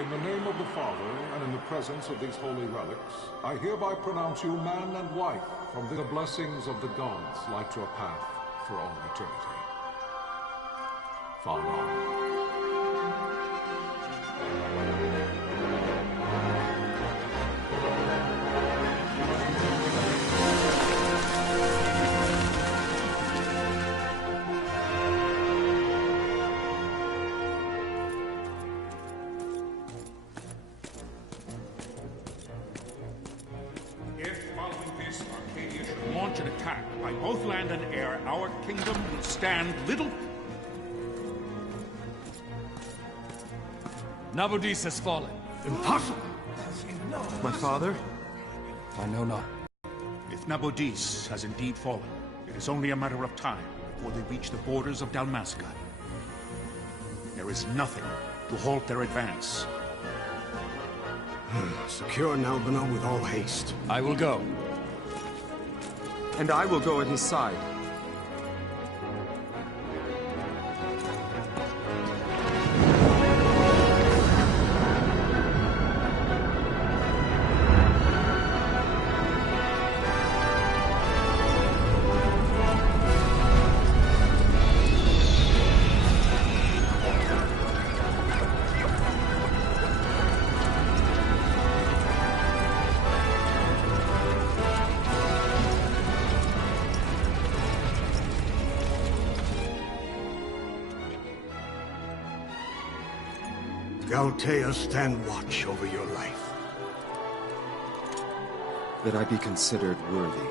In the name of the Father, and in the presence of these holy relics, I hereby pronounce you man and wife. From the blessings of the gods light your path for all eternity. Far on. An attack by both land and air, our kingdom will stand little. Nabudis has fallen. Impossible! My father? I know not. If Nabudis has indeed fallen, it is only a matter of time before they reach the borders of Dalmasca. There is nothing to halt their advance. Secure Nalbina with all haste. I will go. And I will go at his side. Galtea, stand watch over your life. That I be considered worthy.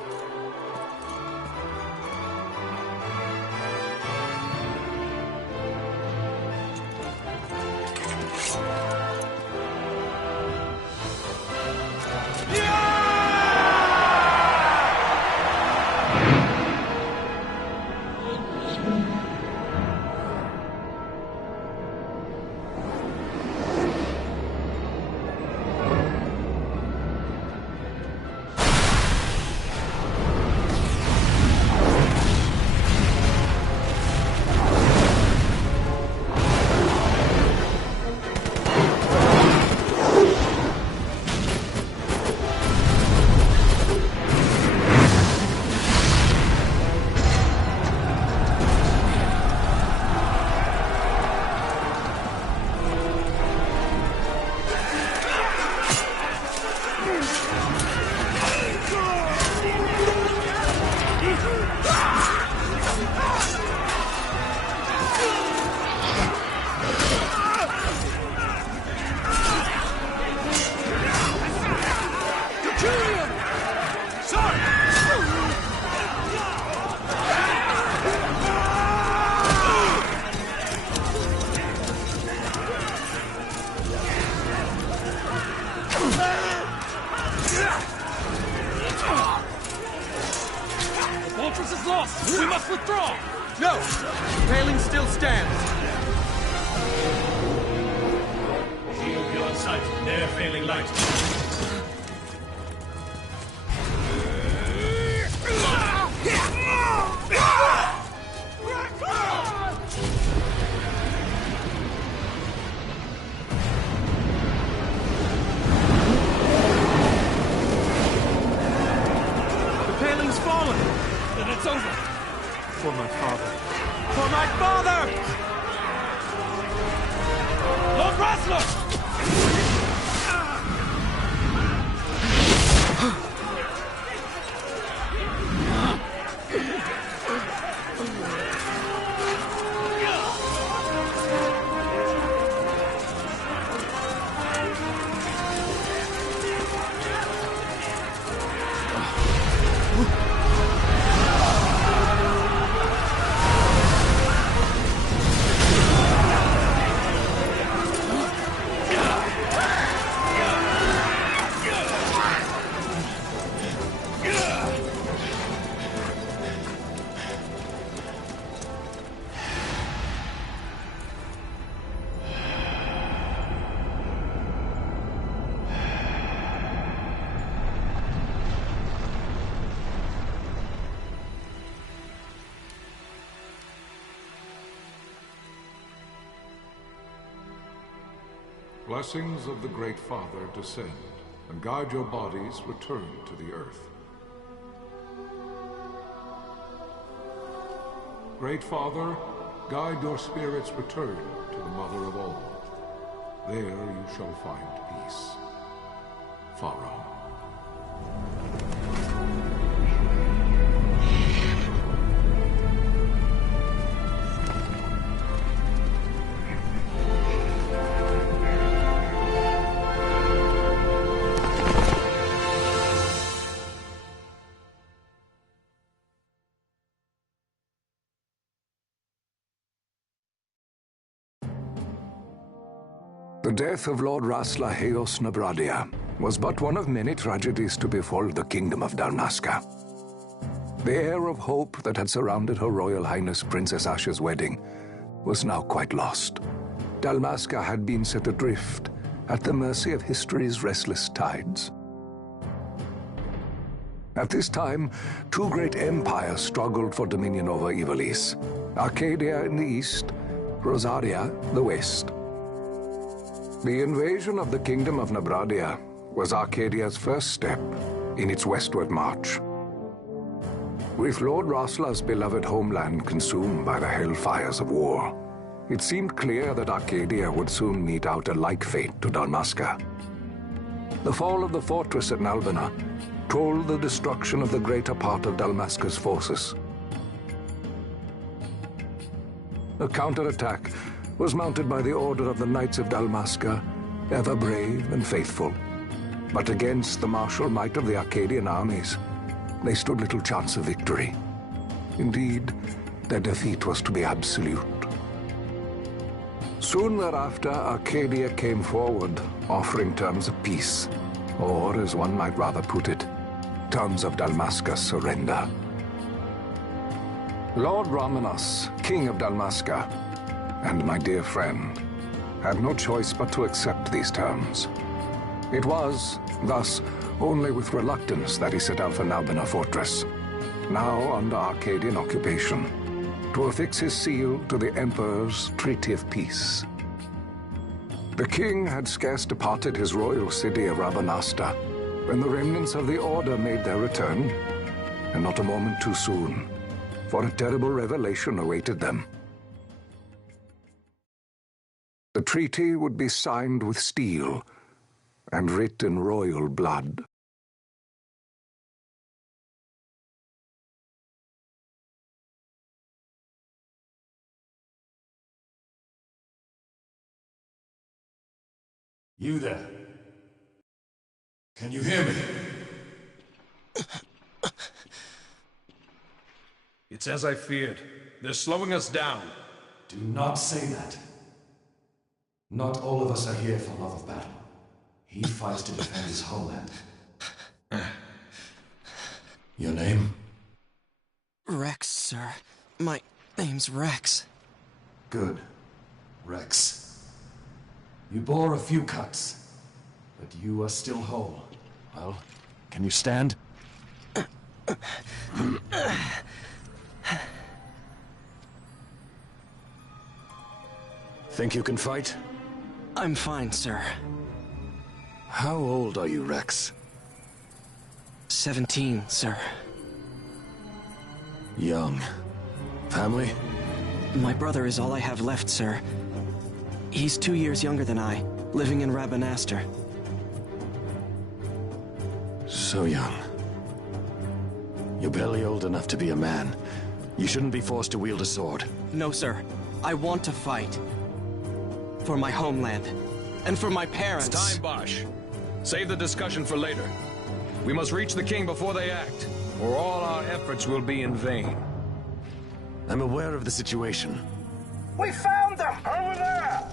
We must withdraw! No! Paling still stands! Shield beyond sight, ne'er failing light. The paling's fallen! Then it's over! For my father. For my father! Lord Rasler! blessings of the Great Father descend, and guide your bodies return to the earth. Great Father, guide your spirits return to the Mother of all. There you shall find peace. Pharaoh. The death of Lord Rasla Heos Nabradia was but one of many tragedies to befall the Kingdom of Dalmasca. The air of hope that had surrounded Her Royal Highness Princess Asha's wedding was now quite lost. Dalmasca had been set adrift at the mercy of history's restless tides. At this time, two great empires struggled for dominion over Ivalice: Arcadia in the east, Rosaria the west. The invasion of the Kingdom of Nabradia was Arcadia's first step in its westward march. With Lord Rasla's beloved homeland consumed by the hellfires of war, it seemed clear that Arcadia would soon mete out a like fate to Dalmasca. The fall of the fortress at Nalbina told the destruction of the greater part of Dalmasca's forces. A counterattack was mounted by the Order of the Knights of Dalmasca, ever brave and faithful. But against the martial might of the Arcadian armies, they stood little chance of victory. Indeed, their defeat was to be absolute. Soon thereafter, Arcadia came forward, offering terms of peace, or, as one might rather put it, terms of Dalmasca's surrender. Lord Ramenas, King of Dalmasca, and my dear friend, had no choice but to accept these terms. It was, thus, only with reluctance that he set out for Nalbina Fortress, now under Arcadian occupation, to affix his seal to the Emperor's Treaty of Peace. The king had scarce departed his royal city of Rabanasta when the remnants of the Order made their return, and not a moment too soon, for a terrible revelation awaited them. The treaty would be signed with steel and writ in royal blood. You there? Can you hear me? It's as I feared. They're slowing us down. Do not say that. Not all of us are here for love of battle. He fights to defend his homeland. Your name? Rex, sir. My name's Rex. Good. Rex. You bore a few cuts, but you are still whole. Well, can you stand? Think you can fight? I'm fine, sir. How old are you, Rex? 17, sir. Young. Family? My brother is all I have left, sir. He's 2 years younger than I, living in Rabanaster. So young. You're barely old enough to be a man. You shouldn't be forced to wield a sword. No, sir. I want to fight. For my homeland. And for my parents. It's time, Bosch. Save the discussion for later. We must reach the king before they act, or all our efforts will be in vain. I'm aware of the situation. We found them! Over there!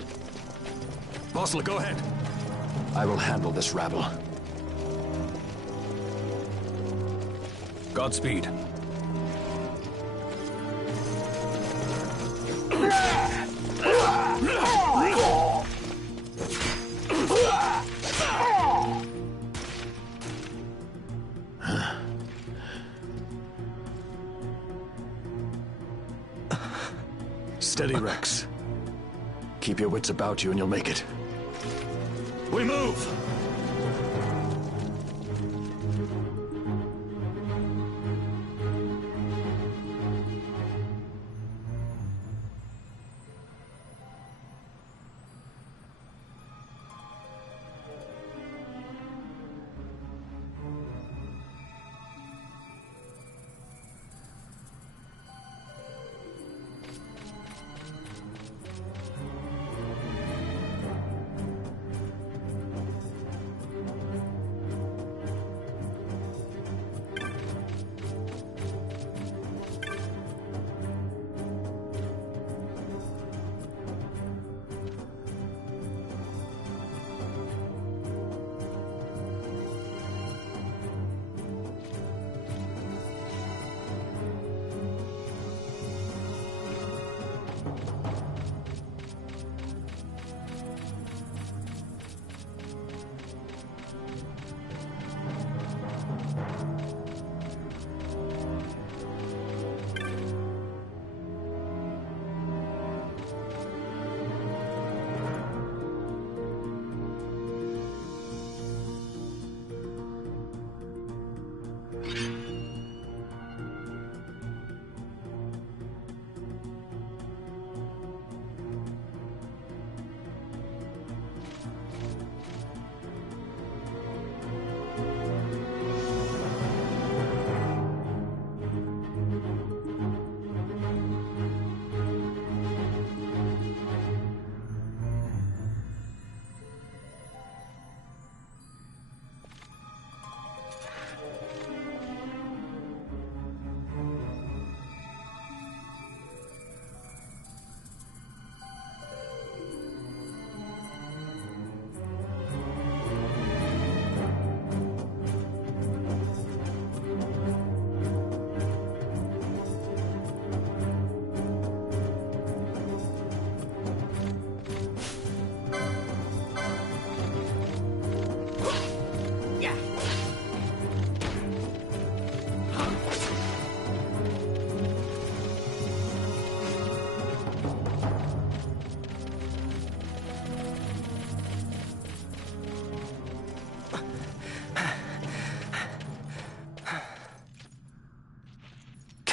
Bossler, go ahead. I will handle this rabble. Godspeed. Steady, Rex. Keep your wits about you and you'll make it. We move!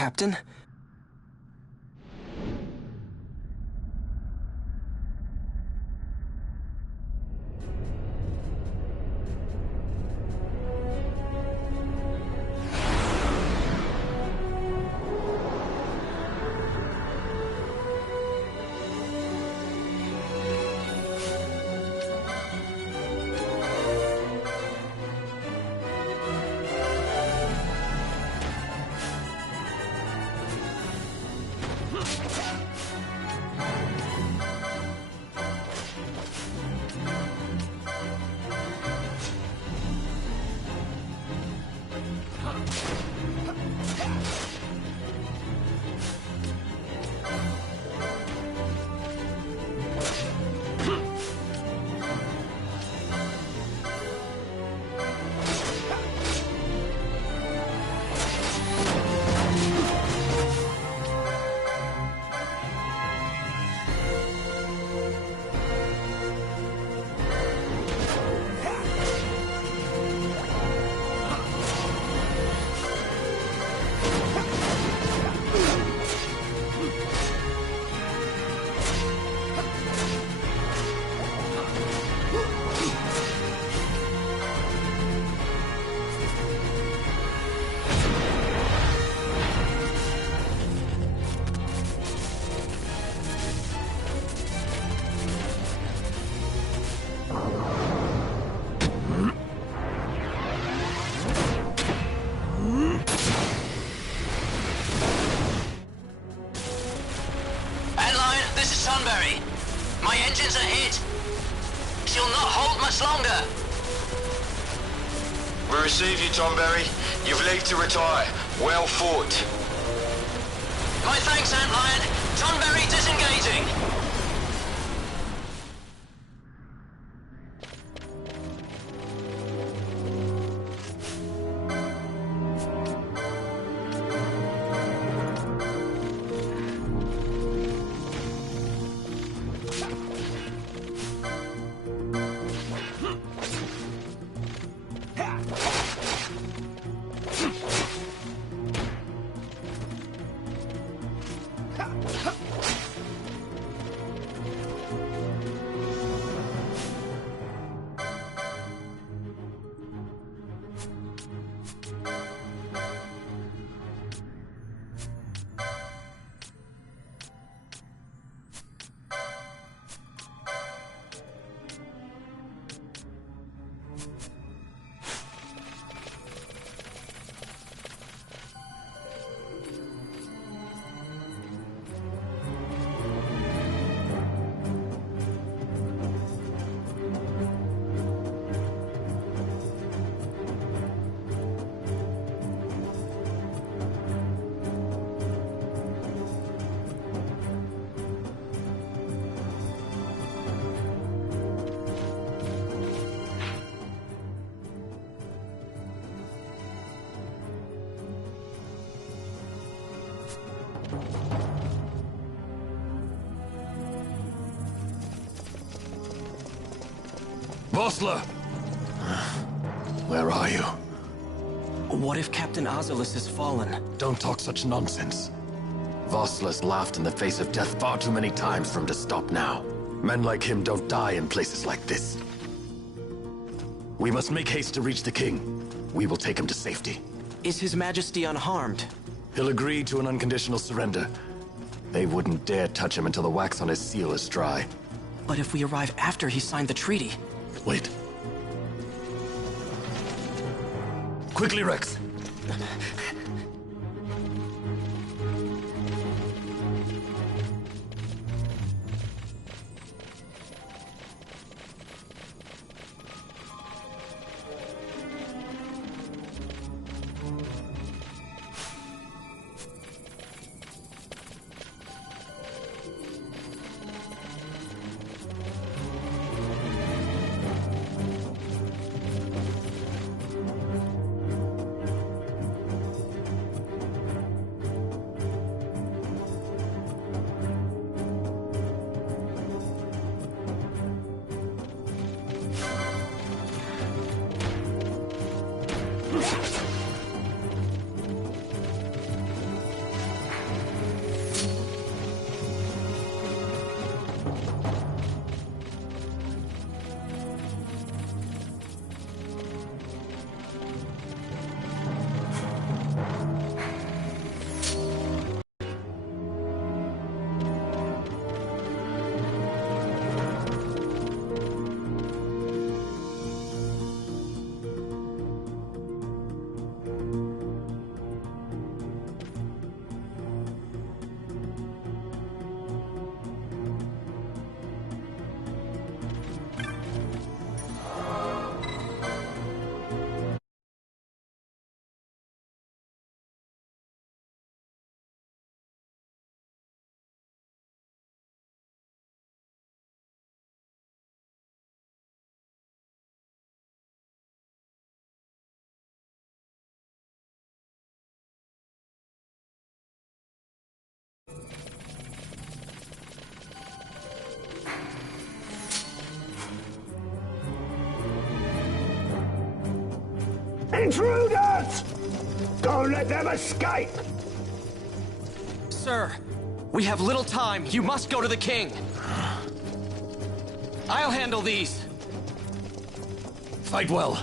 Captain? My engines are hit. She'll not hold much longer. We receive you, Tonberry. You've leave to retire. Well fought. My thanks, Antlion. Tonberry disengaging. Vossler! Where are you? What if Captain Azulis has fallen? Don't talk such nonsense. Vossler's laughed in the face of death far too many times for him to stop now. Men like him don't die in places like this. We must make haste to reach the king. We will take him to safety. Is His Majesty unharmed? He'll agree to an unconditional surrender. They wouldn't dare touch him until the wax on his seal is dry. But if we arrive after he signed the treaty... Wait. Quickly, Rex! Intruders! Don't let them escape! Sir, we have little time. You must go to the king. I'll handle these. Fight well.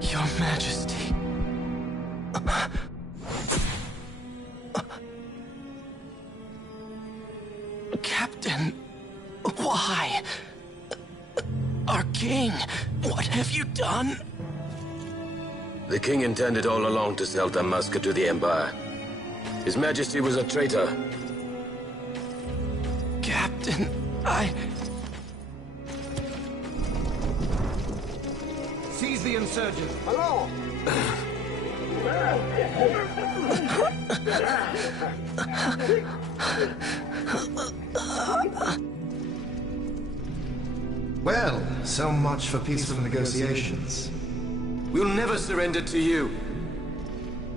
Your Majesty. Captain, why? Our king, what have you done? The king intended all along to sell Dalmasca to the Empire. His Majesty was a traitor. Captain, Seize the insurgent. Hello! Well, so much for peaceful negotiations. We'll never surrender to you.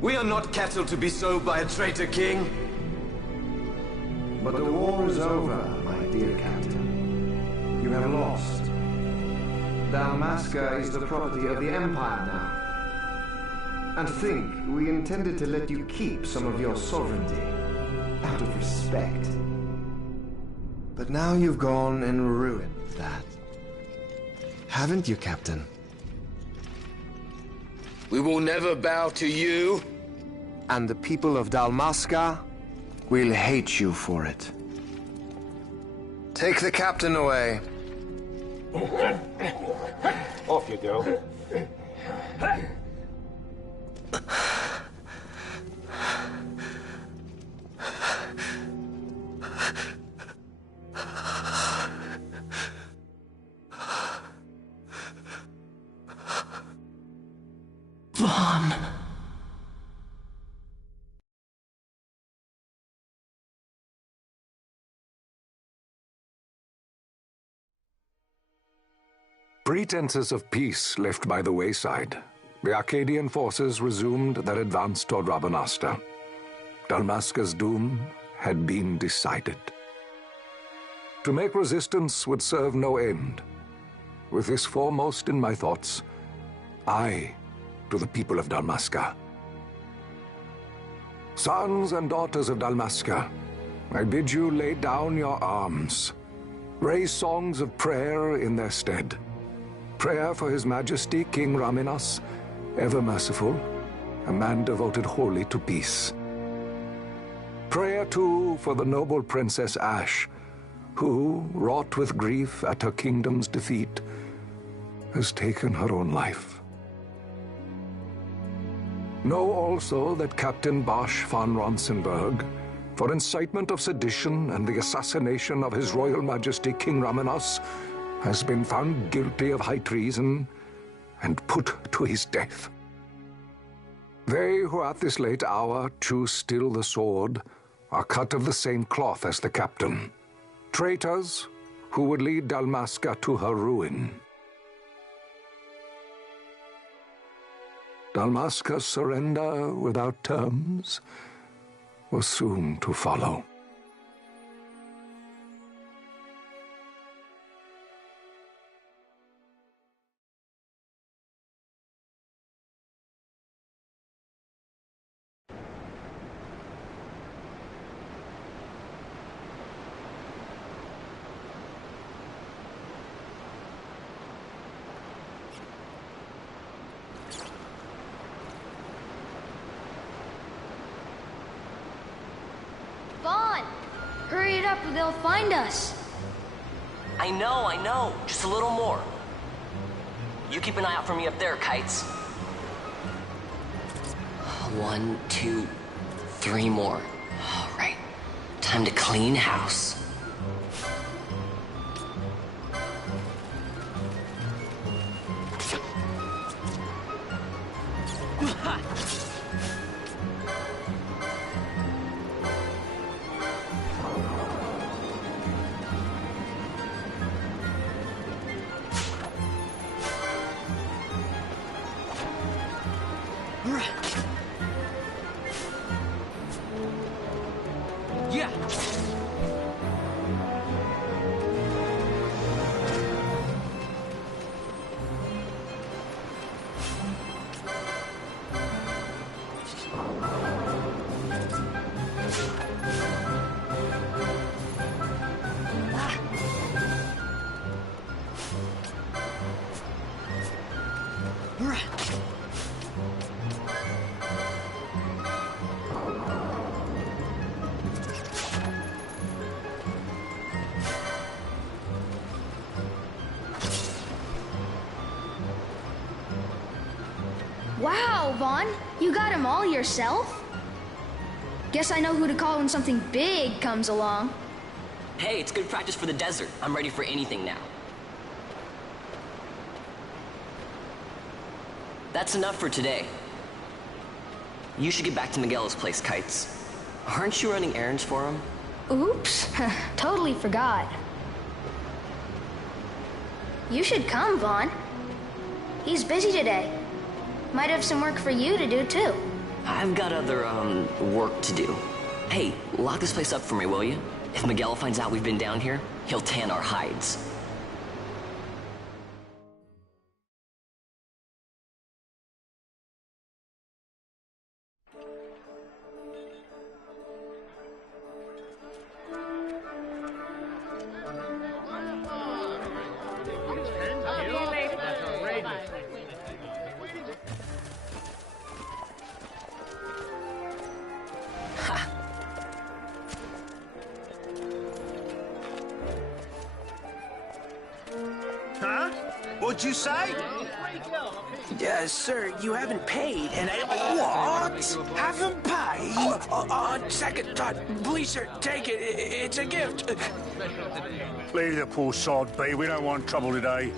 We are not cattle to be sold by a traitor king. But the war is over, my dear Captain. You have lost. Dalmasca is the property of the Empire now. And think, we intended to let you keep some of your sovereignty, out of respect. But now you've gone and ruined that. Haven't you, Captain? We will never bow to you. And the people of Dalmasca will hate you for it. Take the captain away. Off you go. Vaughn. Pretenses of peace left by the wayside, the Arcadian forces resumed their advance toward Rabanasta. Dalmasca's doom had been decided. To make resistance would serve no end. With this foremost in my thoughts, I to the people of Dalmasca. Sons and daughters of Dalmasca, I bid you lay down your arms. Raise songs of prayer in their stead. Prayer for His Majesty King Raminas, ever merciful, a man devoted wholly to peace. Prayer, too, for the noble Princess Ash, who, wrought with grief at her kingdom's defeat, has taken her own life. Know also that Captain Bosch von Ronsenberg, for incitement of sedition and the assassination of His Royal Majesty King Raminas, has been found guilty of high treason and put to his death. They who at this late hour choose still the sword are cut of the same cloth as the captain, traitors who would lead Dalmasca to her ruin. Dalmasca's surrender without terms was soon to follow. Hurry it up or they'll find us. I know. Just a little more. You keep an eye out for me up there, Kites. 1, 2, 3 more. All right. Time to clean house. Wow, Vaughn, you got them all yourself? Guess I know who to call when something big comes along. Hey, it's good practice for the desert. I'm ready for anything now. That's enough for today. You should get back to Miguel's place, Kites. Aren't you running errands for him? Oops, totally forgot. You should come, Vaughn. He's busy today. Might have some work for you to do, too. I've got other, work to do. Hey, lock this place up for me, will you? If Miguel finds out we've been down here, he'll tan our hides. Huh? What'd you say? Sir, you haven't paid, and I... What? Haven't paid? On second thought, please, sir, take it. It's a gift. Leave the poor sod be. We don't want trouble today.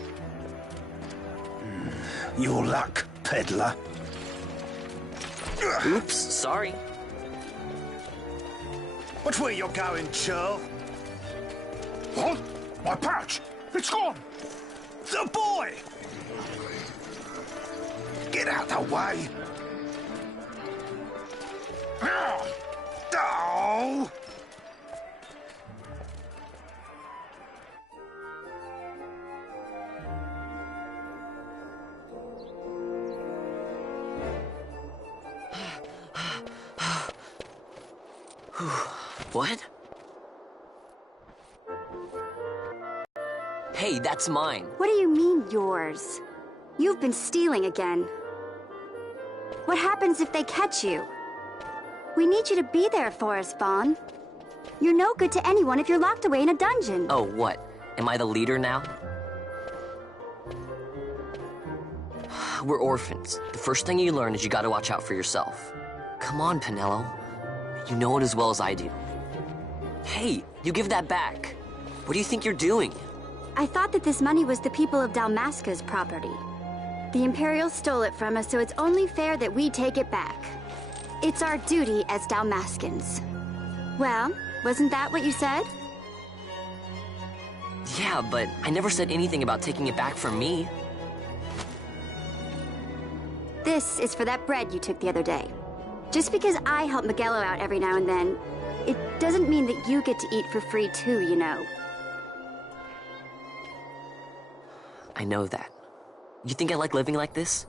Your luck, peddler. Oops, sorry. Watch where you're going, churl. What? My pouch! It's gone! The boy! Get out the way! Oh! What? Hey, that's mine. What do you mean, yours? You've been stealing again. What happens if they catch you? We need you to be there for us, Vaughn. You're no good to anyone if you're locked away in a dungeon. Oh, what? Am I the leader now? We're orphans. The first thing you learn is you gotta watch out for yourself. Come on, Pinello. You know it as well as I do. Hey, you give that back. What do you think you're doing? I thought that this money was the people of Dalmasca's property. The Imperials stole it from us, so it's only fair that we take it back. It's our duty as Dalmascans. Well, wasn't that what you said? Yeah, but I never said anything about taking it back from me. This is for that bread you took the other day. Just because I help Miguel out every now and then, it doesn't mean that you get to eat for free too, you know. I know that. You think I like living like this?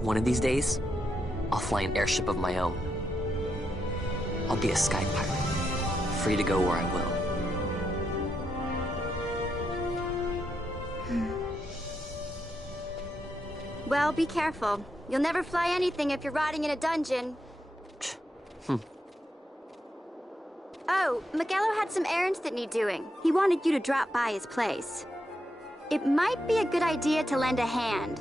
One of these days, I'll fly an airship of my own. I'll be a sky pirate, free to go where I will. Well, be careful. You'll never fly anything if you're rotting in a dungeon. Oh, Miguel had some errands that need doing. He wanted you to drop by his place. It might be a good idea to lend a hand.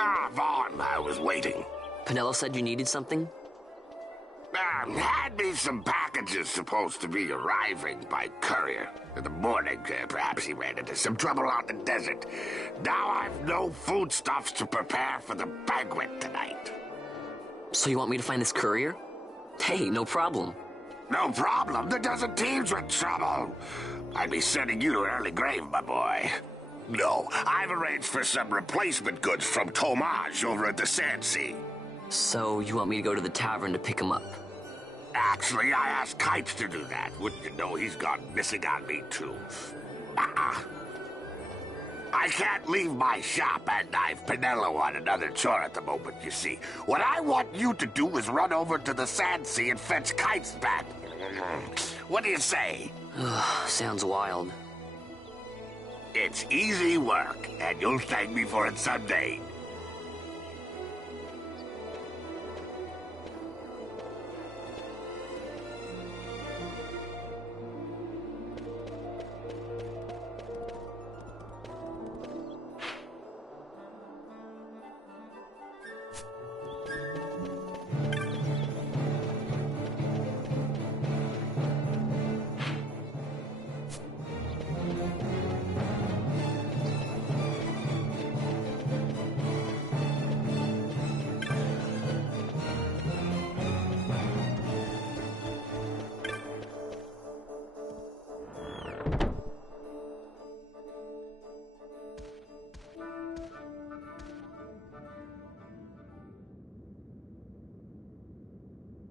Ah, Vaughn, I was waiting. Penelo said you needed something? Had me some packages supposed to be arriving by courier. In the morning, perhaps he ran into some trouble out in the desert. Now I've no foodstuffs to prepare for the banquet tonight. So you want me to find this courier? Hey, no problem. No problem. The desert teem's with trouble. I'd be sending you to an early grave, my boy. No, I've arranged for some replacement goods from Tomage over at the Sand Sea. So you want me to go to the tavern to pick him up? Actually, I asked Kites to do that. Wouldn't you know he's gone missing on me, too. I can't leave my shop, and I've Penelo on another chore at the moment, you see. What I want you to do is run over to the Sand Sea and fetch Kites back. What do you say? Sounds wild. It's easy work, and you'll thank me for it someday.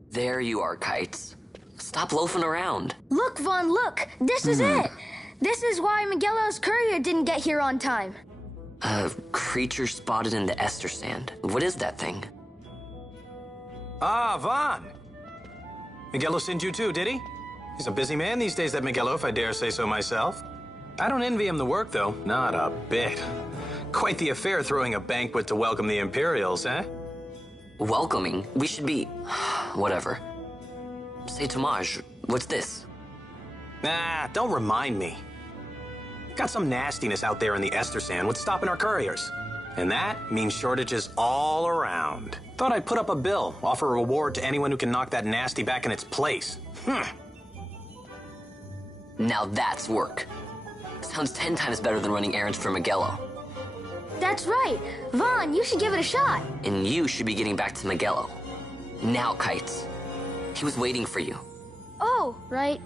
There you are, Kites. Stop loafing around. Look, Vaughn, look! This is it! This is why Miguelo's courier didn't get here on time. A creature spotted in the Ester Sand. What is that thing? Ah, Vaughn! Miguelo sent you too, did he? He's a busy man these days, that Miguelo, if I dare say so myself. I don't envy him the work, though. Not a bit. Quite the affair throwing a banquet to welcome the Imperials, eh? Welcoming? We should be... whatever. Say, Tomage, what's this? Nah, don't remind me. Got some nastiness out there in the Ester Sand. What's stopping our couriers? And that means shortages all around. Thought I'd put up a bill, offer a reward to anyone who can knock that nasty back in its place. Now that's work. Sounds 10 times better than running errands for Miguelo. That's right. Vaughn, you should give it a shot. And you should be getting back to Miguelo. Now, Kites. He was waiting for you. Oh, right.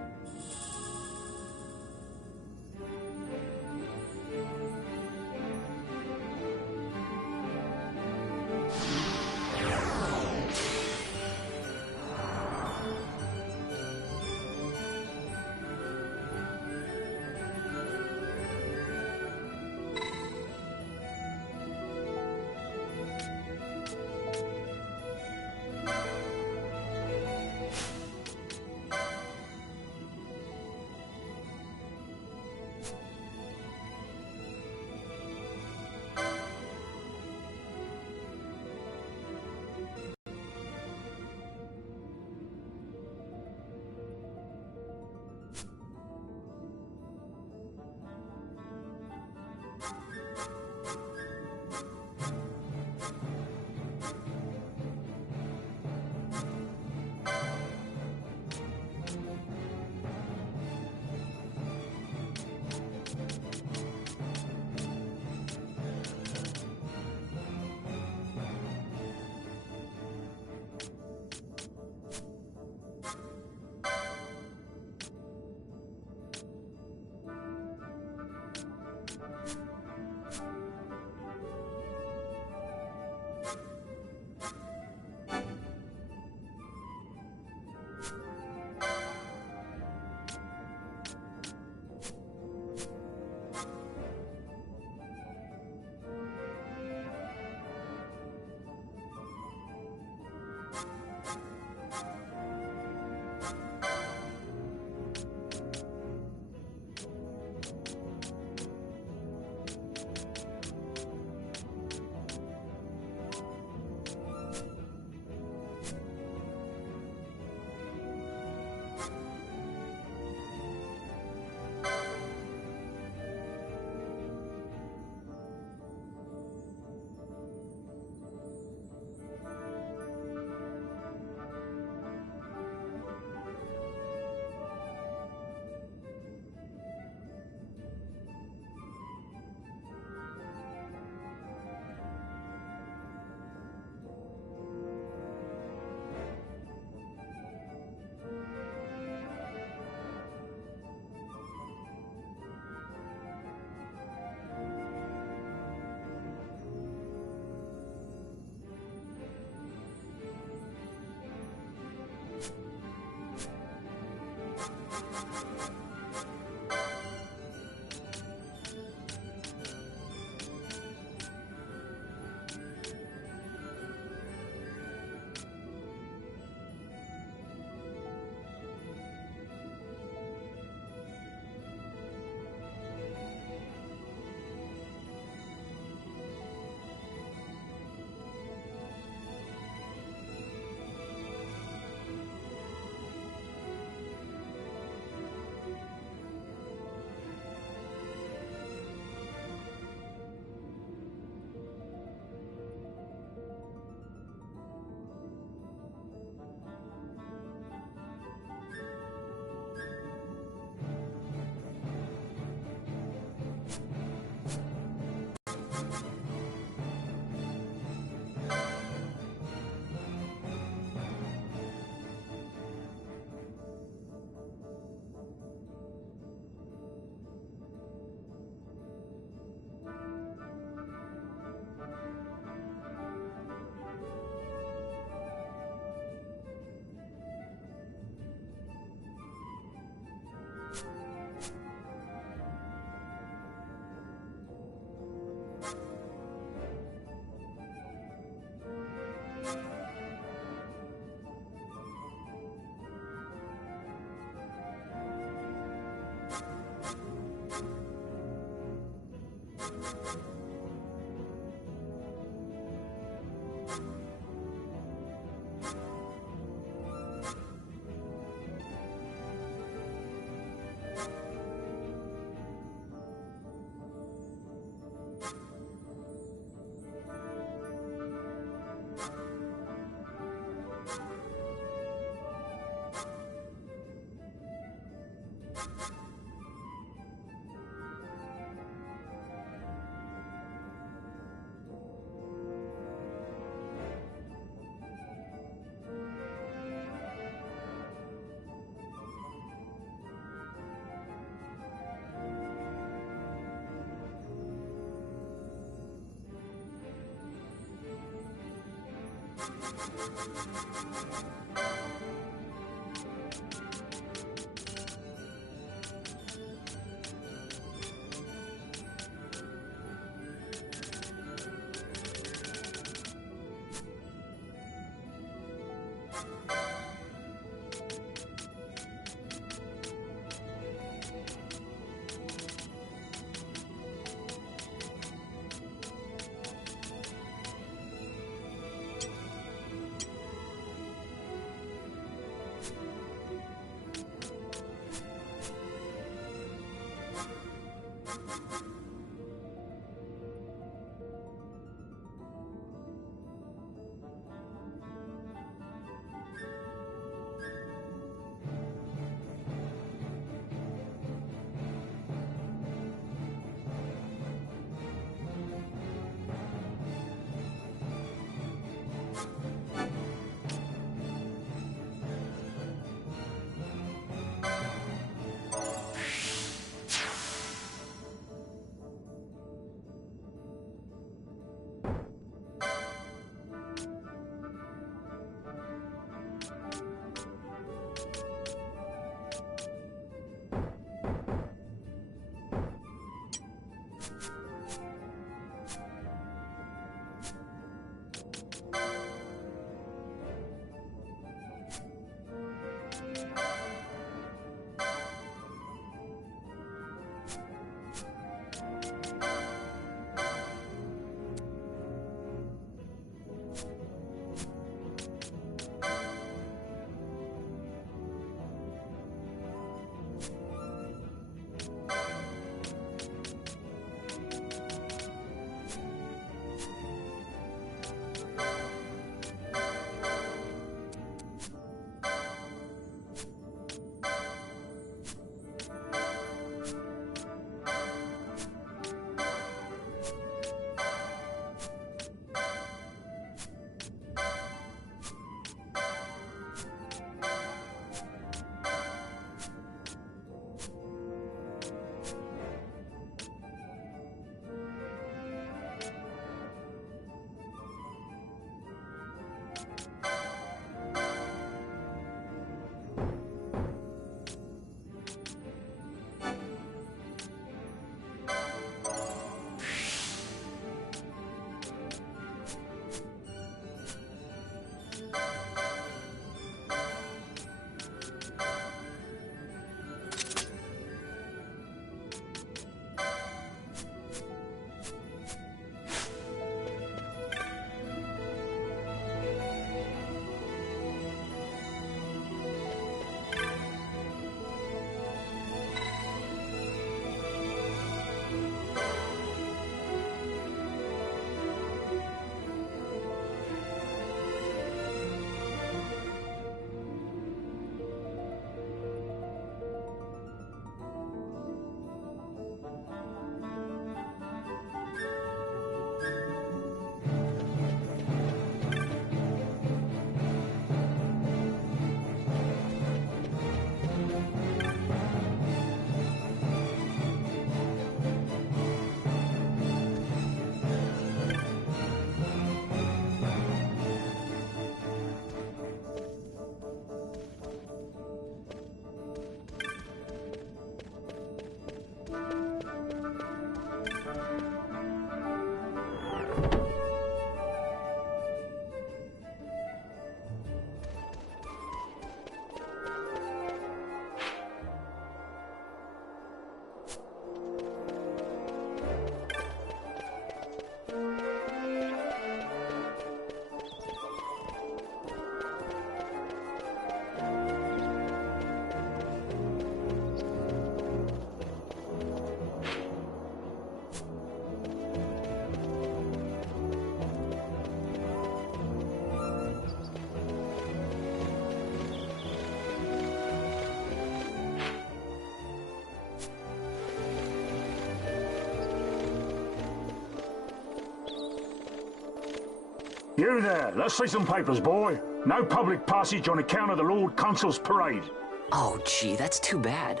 You there, let's see some papers, boy. No public passage on account of the Lord Consul's parade. Oh, gee, that's too bad.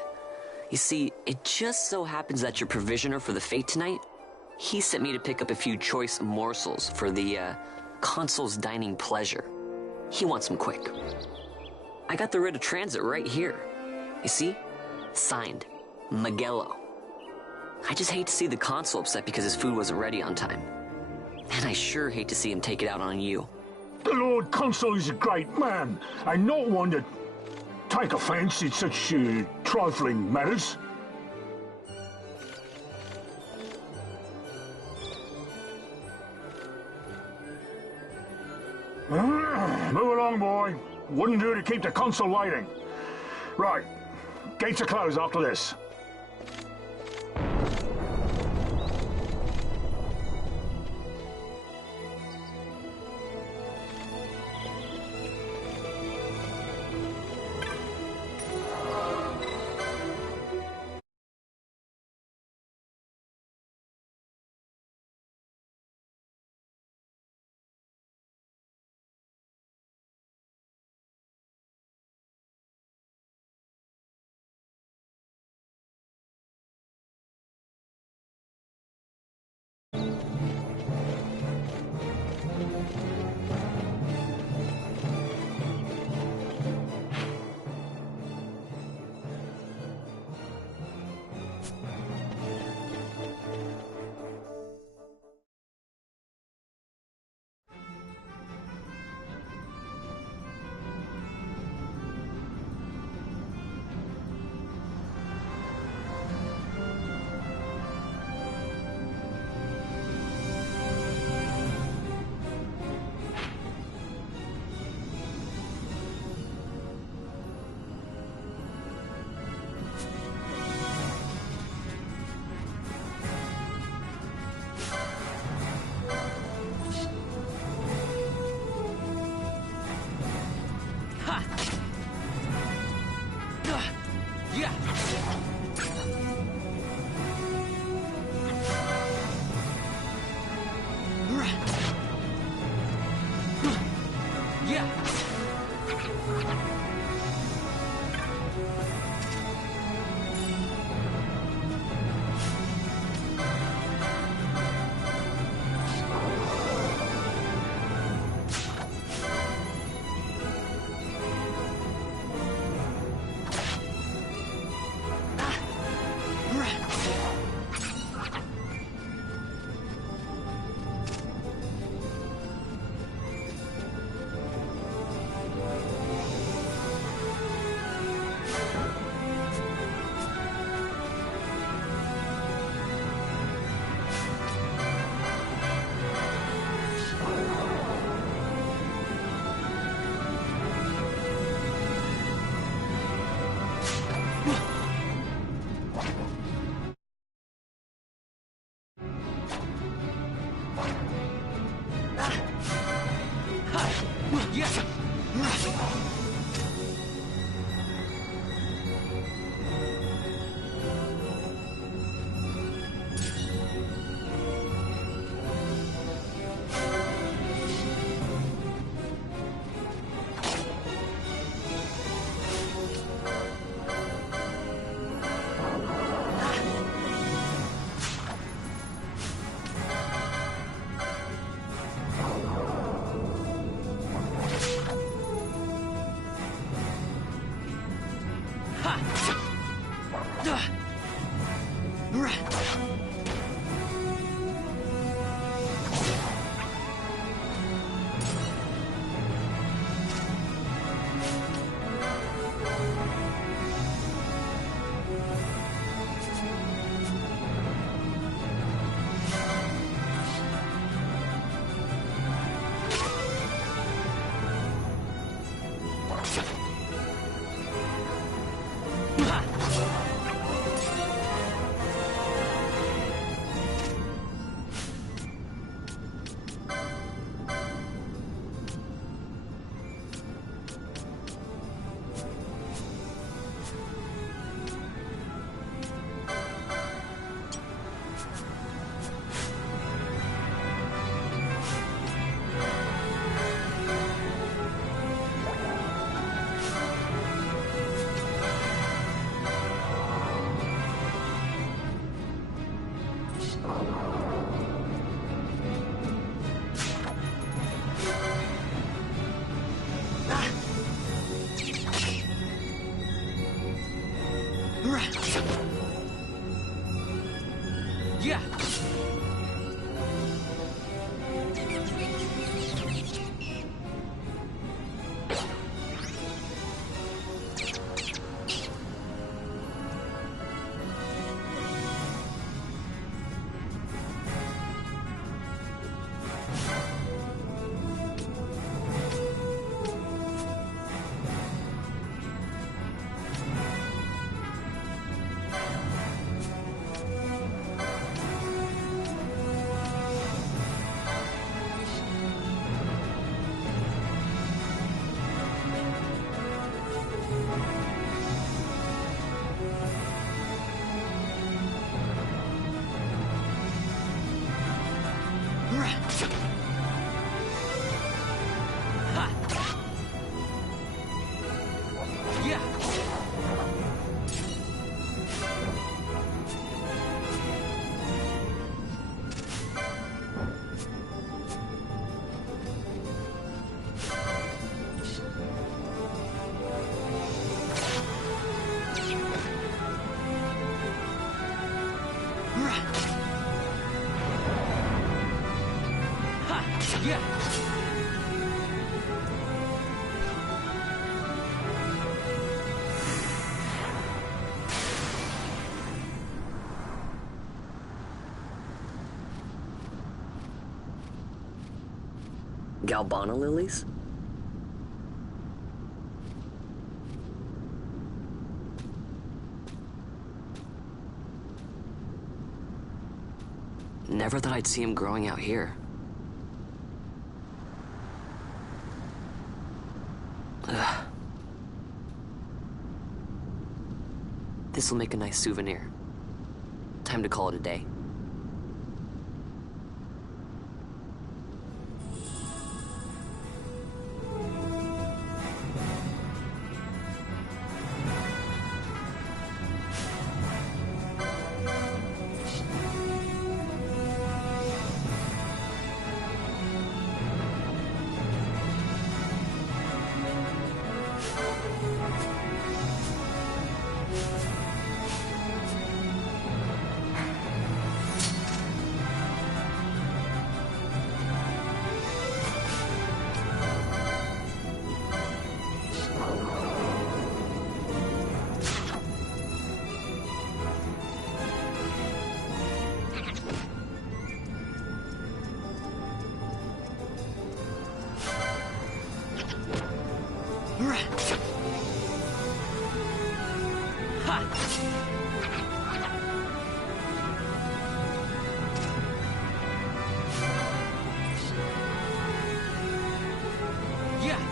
You see, it just so happens that your provisioner for the fete tonight, he sent me to pick up a few choice morsels for the, Consul's dining pleasure. He wants them quick. I got the writ of transit right here. You see? Signed, Magello. I just hate to see the Consul upset because his food wasn't ready on time. And I sure hate to see him take it out on you. The Lord Consul is a great man, and not one to take offence in such trifling matters. Move along, boy. Wouldn't do to keep the Consul waiting. Right, gates are closed after this. Galbana lilies? Never thought I'd see him growing out here. Ugh. This'll make a nice souvenir. Time to call it a day. Yeah.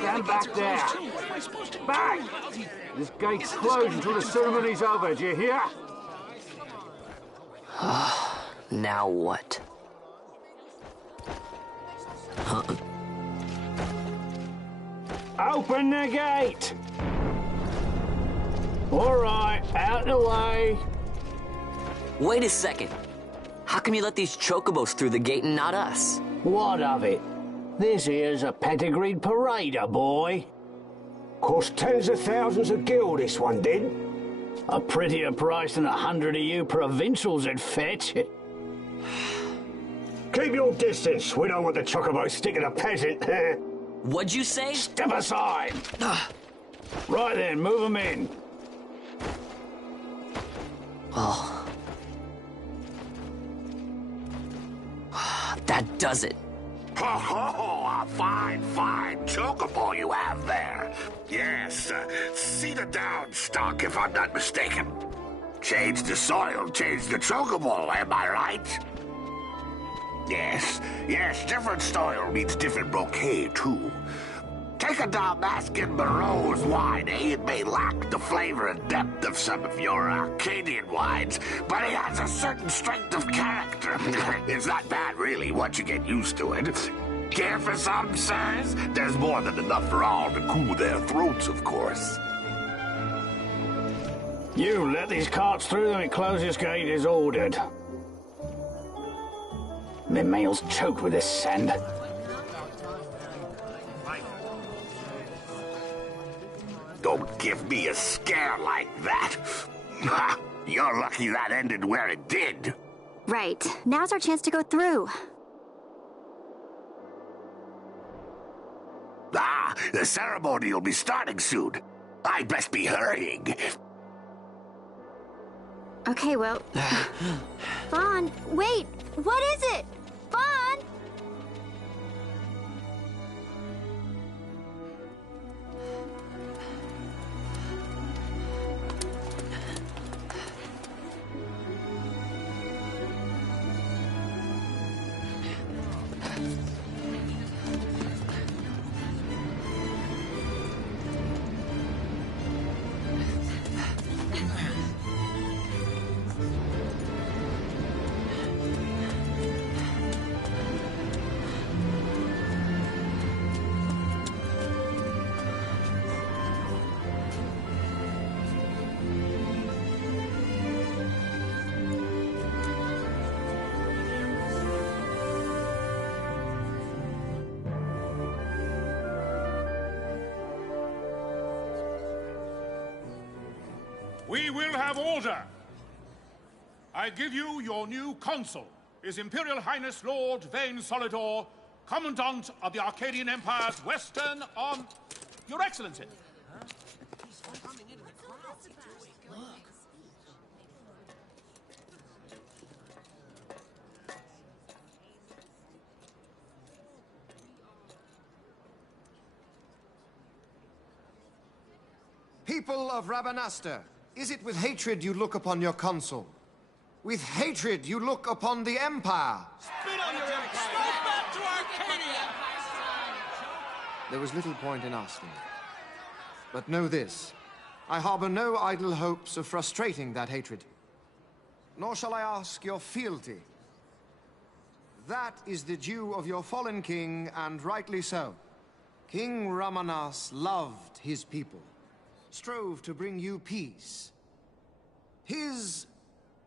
Stand back there. Back! This gate's closed until the ceremony's over, do you hear? Now what? Huh? Open the gate! All right, out the way. Wait a second. How come you let these chocobos through the gate and not us? What of it? This here's a pedigreed parader, boy. Cost tens of thousands of gil, this one did. A prettier price than 100 of you provincials would fetch. Keep your distance. We don't want the chocobo sticking a peasant. What'd you say? Step aside. Right then, move them in. Oh. That does it. Ho ho! A fine chocobo you have there. Yes, cedar down stock, if I'm not mistaken. Change the soil, change the chocobo, am I right? Yes, different soil means different bouquet, too. Take a Dalmascan Barrow's wine, It may lack the flavor and depth of some of your Arcadian wines, but it has a certain strength of character. It's not bad, really, once you get used to it. Care for some, sirs? There's more than enough for all to cool their throats, of course. You let these carts through and close this gate as ordered. My mail's choked with this sand. Don't give me a scare like that. You're lucky that ended where it did. Right. Now's our chance to go through. The ceremony will be starting soon. I'd best be hurrying. Okay, well... Vaughn, wait! What is it? Vaughn! We will have order. I give you your new consul, His Imperial Highness Lord Vane Solidor, Commandant of the Arcadian Empire's Western on... Your Excellency. People of Rabanastre, Is it with hatred you look upon your consul? With hatred you look upon the Empire? Spit on your empire! Spit back to Arcadia! There was little point in asking. But know this, I harbor no idle hopes of frustrating that hatred. Nor shall I ask your fealty. That is the due of your fallen king, and rightly so. King Ramanas loved his people, strove to bring you peace. His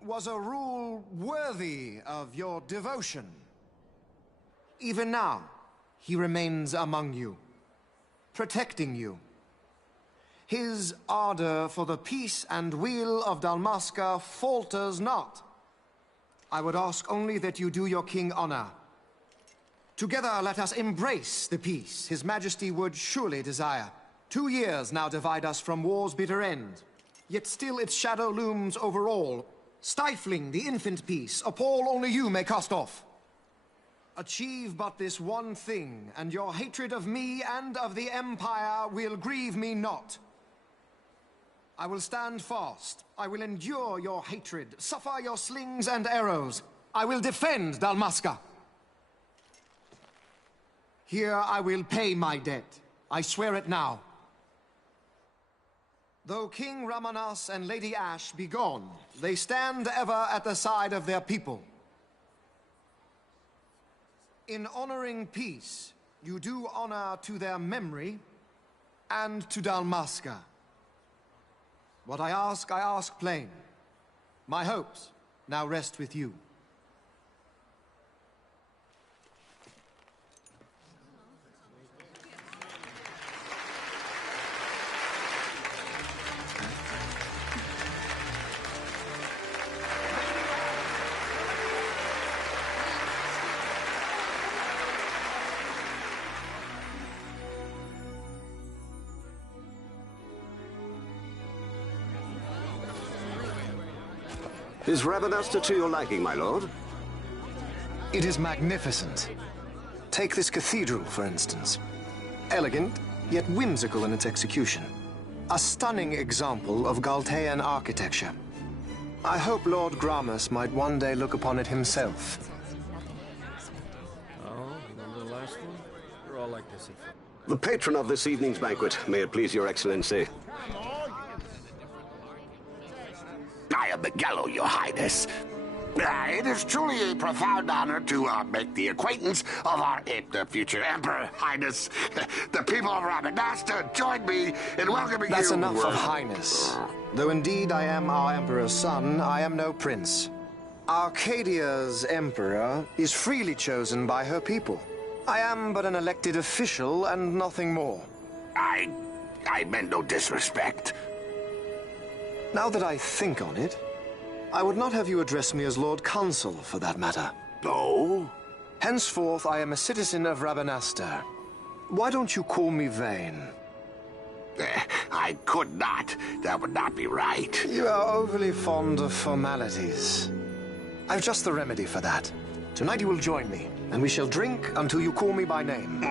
was a rule worthy of your devotion. Even now, he remains among you, protecting you. His ardor for the peace and weal of Dalmasca falters not. I would ask only that you do your king honor. Together let us embrace the peace His Majesty would surely desire. 2 years now divide us from war's bitter end, yet still its shadow looms over all, stifling the infant peace a pall only you may cast off. Achieve but this one thing, and your hatred of me and of the Empire will grieve me not. I will stand fast. I will endure your hatred, suffer your slings and arrows. I will defend Dalmasca. Here I will pay my debt. I swear it now. Though King Ramanas and Lady Ash be gone, they stand ever at the side of their people. In honoring peace, you do honor to their memory and to Dalmasca. What I ask plain. My hopes now rest with you. Is Rabanasta to your liking, my lord? It is magnificent. Take this cathedral, for instance. Elegant, yet whimsical in its execution. A stunning example of Galtean architecture. I hope Lord Gramus might one day look upon it himself. Oh, remember the last one? We're all like this. The patron of this evening's banquet, may it please your excellency. I am Miguelo, your highness. It is truly a profound honor to make the acquaintance of our future emperor, highness. The people of Rabanasta join me in welcoming you. That's enough of highness. Though indeed I am our emperor's son, I am no prince. Arcadia's emperor is freely chosen by her people. I am but an elected official and nothing more. I meant no disrespect. Now that I think on it, I would not have you address me as Lord Consul, for that matter. No? Henceforth, I am a citizen of Rabanasta. Why don't you call me Vane? I could not. That would not be right. You are overly fond of formalities. I've just the remedy for that. Tonight you will join me, and we shall drink until you call me by name.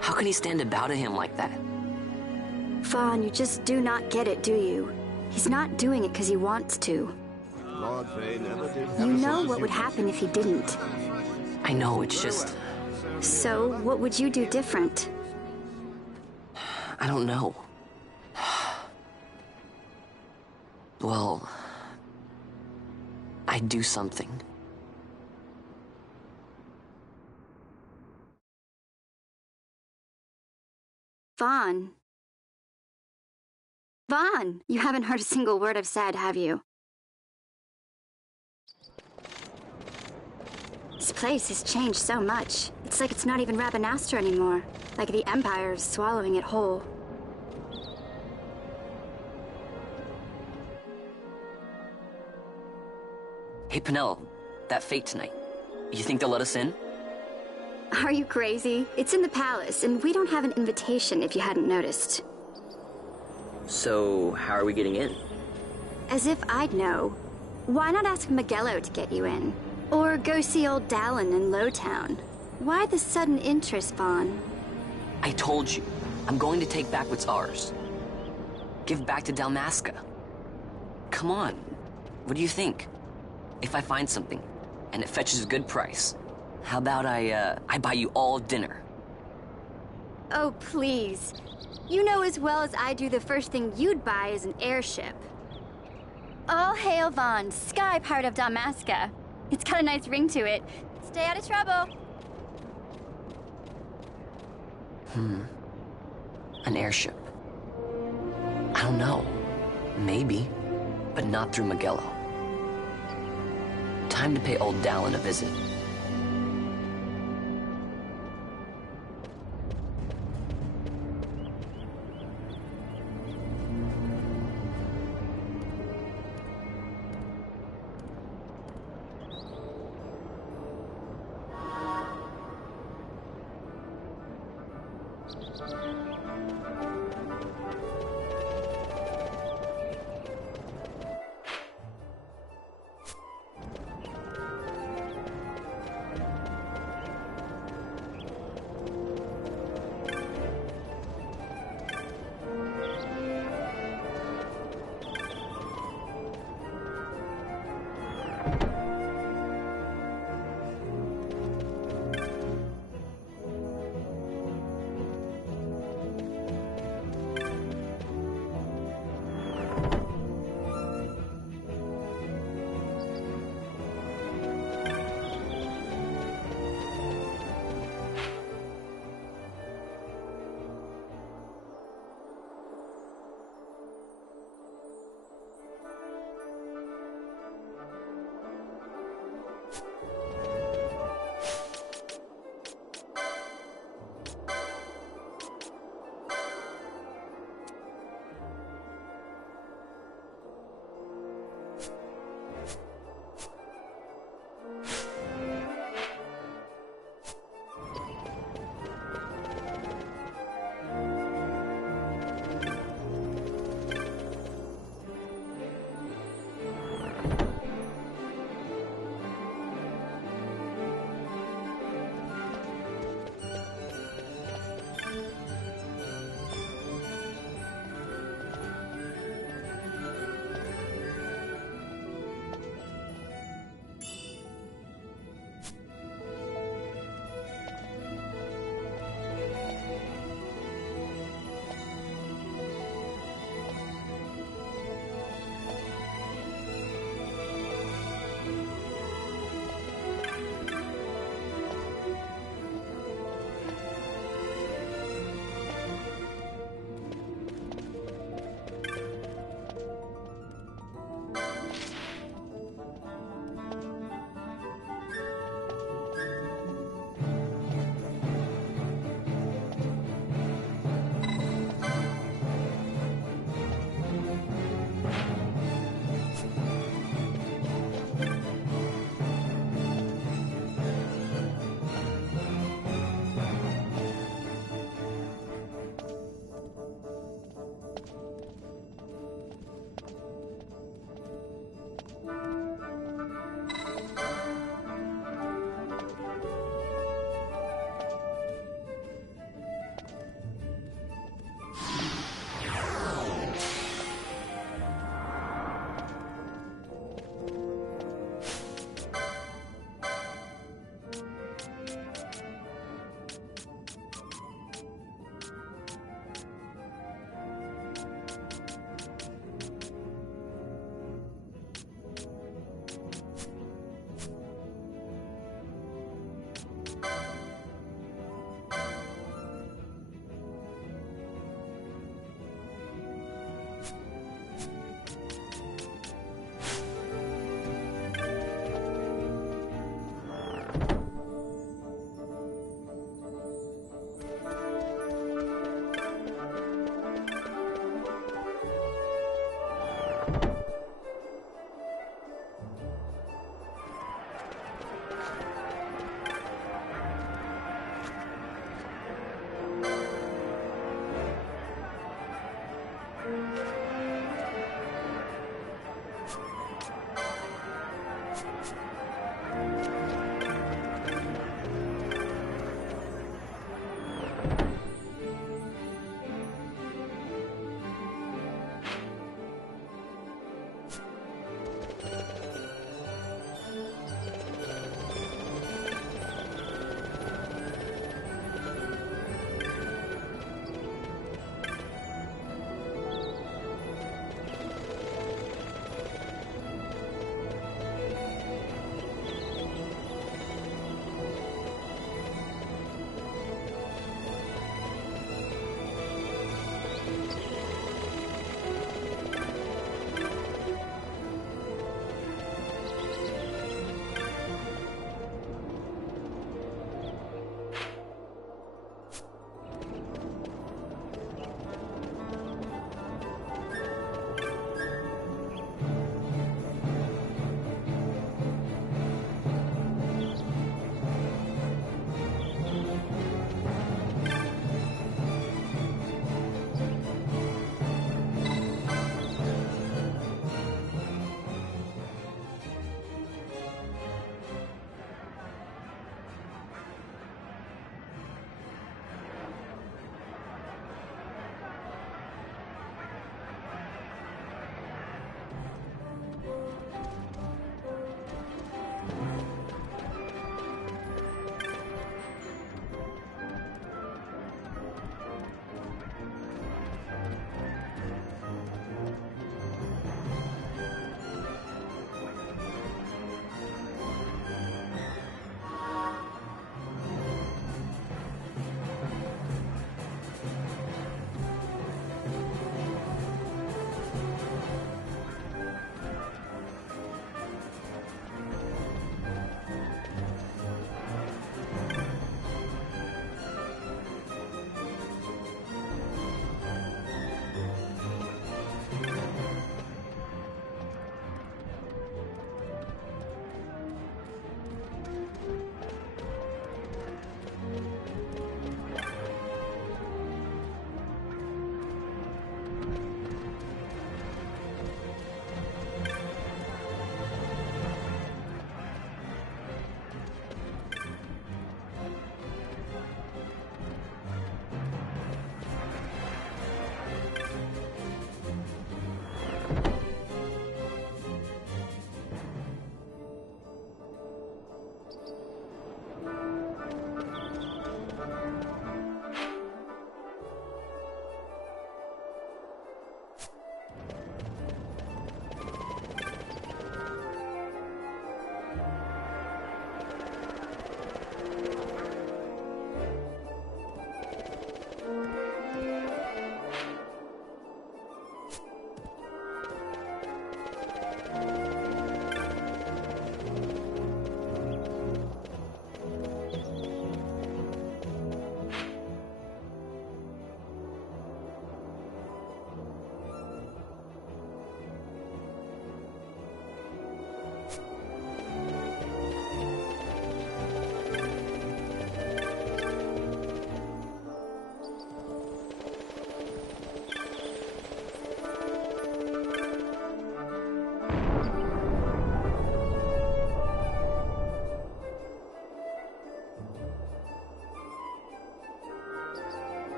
How can he stand about to him like that? Fawn, you just do not get it, do you? He's not doing it because he wants to. Lord Vane never did. You know what would happen if he didn't. I know, it's just... So, what would you do different? I don't know. Well... I'd do something. Vaughn. Vaughn! You haven't heard a single word I've said, have you? This place has changed so much. It's like it's not even Rabanasta anymore. Like the Empire is swallowing it whole. Hey, Penelo, that fete tonight. You think they'll let us in? Are you crazy? It's in the palace, and we don't have an invitation if you hadn't noticed. So, how are we getting in? As if I'd know. Why not ask Miguelo to get you in? Or go see old Dallin in Lowtown? Why the sudden interest, Vaughn? I told you, I'm going to take back what's ours. Give back to Dalmasca. Come on, what do you think? If I find something, and it fetches a good price, how about I buy you all dinner? Oh, please. You know as well as I do the first thing you'd buy is an airship. All hail Vaughn, sky part of Dalmasca. It's got a nice ring to it. Stay out of trouble. An airship. I don't know. Maybe. But not through Magello. Time to pay old Dallin a visit.